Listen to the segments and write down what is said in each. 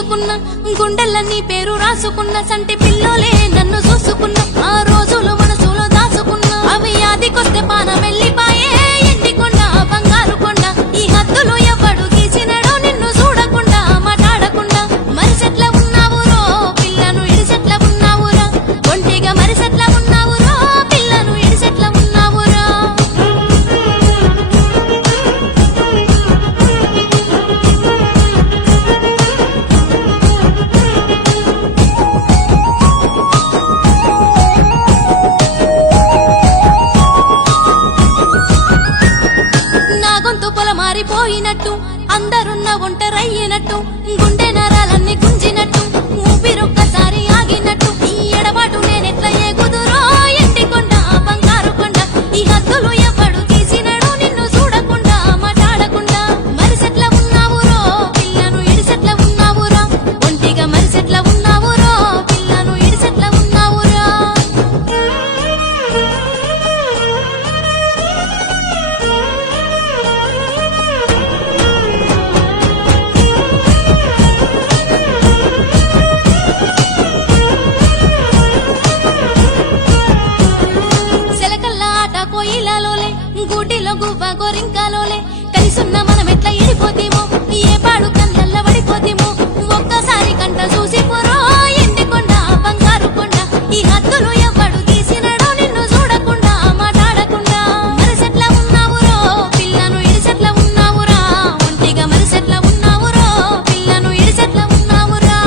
చేసుకున్నా గుండెలన్నీ పేరు రాసుకున్న సంటి పిల్లోలే నన్ను చూసుకున్న ఆ రోజులు మనసులో దాచుకున్నా అవి యాదికొస్తే పానం వెళ్ళిపాయే ఎండి కొండ బంగారు కొండ ఈ హద్దులు ఎవడు గీసినడో నిన్ను చూడకుండా మాట్లాడకుండా మరిసెట్ల ఉన్నావురో పిల్లను ఇడిసెట్ల ఉన్నావురా ఒంటిగా మరిసెట్ల ఉన్నావురో పిల్లను ఇడిసెట్ల ఉన్నావురా నా గొంతు పొలమారిపోయినట్టు అందరున్న ఒంటరయ్యినట్టు గుండె నరాలన్నీ గుంజినట్టు ఊపిరొక్కసారి ఆగినట్టు ఈ ఎడబాటు నేనెట్లా ఎగుదురో ఎండి కొండ బంగారు కొండ ఈ హద్దులు ఎవడు తీసినడు నిన్ను చూడకుండా మాట్లాడకుండా మరిసెట్ల ఉన్నావురో పిల్లను ఇడిసెట్ల ఉన్నావురా ఒంటిగా మరిసెట్ల ఉన్నావురో పిల్లను ఇడిసెట్ల ఉన్నావురా సెలకల్ల ఆట కోయిలలోలే గూటిలో గువ్వ గోరింకలోలే కలిసున్న మనం ఎట్లా ఇడిపోతేమో ఏ పాడు కళ్ళల్ల పడిపోతేమో ఒక్కసారి కంట చూసి పోరో ఎండి కొండ బంగారు కొండ ఈ హద్దులు ఎవడు తీసినడో నిన్ను చూడకుండా మాట్లాడకుండా మరిసెట్ల ఉన్నావురో పిల్లను ఇడిసెట్ల ఉన్నావురా ఒంటిగా మరిసెట్ల ఉన్నావురో పిల్లను ఇడిసెట్ల ఉన్నావురా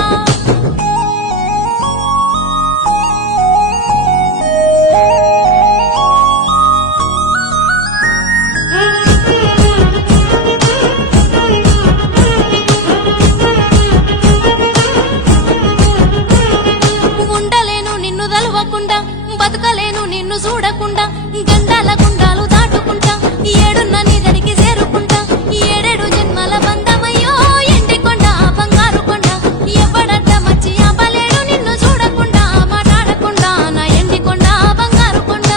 ఉండలేను నిన్ను తలవకుండా బతకలేను నిన్ను చూడకుండా గండాల గుండాలు దాటుకుంటా ఏడున్న నీ దరికి చేరుకుంటా ఏడేడు జన్మల బంధమయ్యో ఎండి కొండ బంగారు కొండ ఎవడడ్డ మచ్చి ఆపలేడు నిన్ను చూడకుండా మాట్లాడకుండా నా ఎండి కొండ బంగారు కొండ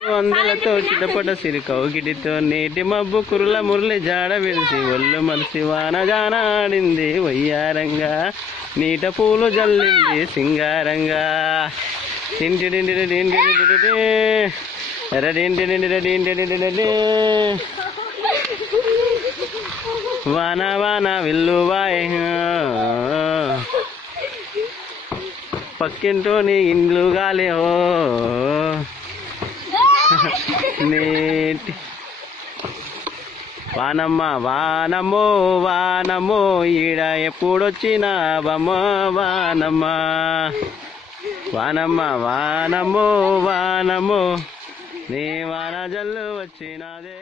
వందలతో చిటపట సిరికౌగిటితో నేటి మబ్బు కురుల మురళి జాడ వెలిసి ఒళ్ళు మలిసి వాన జాన ఆడింది వయ్యారంగా నీట పూలు జల్లింది సింగారంగా వాన వాన విల్లువాయ్ పక్కింటోని ఇండ్లు గాలి ఓ నీటి వానమ్మ వానమ్మో వానమ్మో ఈడ ఎప్పుడొచ్చినా బమ్మ వానమ్మ వానమ్మ వానమ్మో వానమ్మో నీ వాన జల్లు వచ్చినాదే.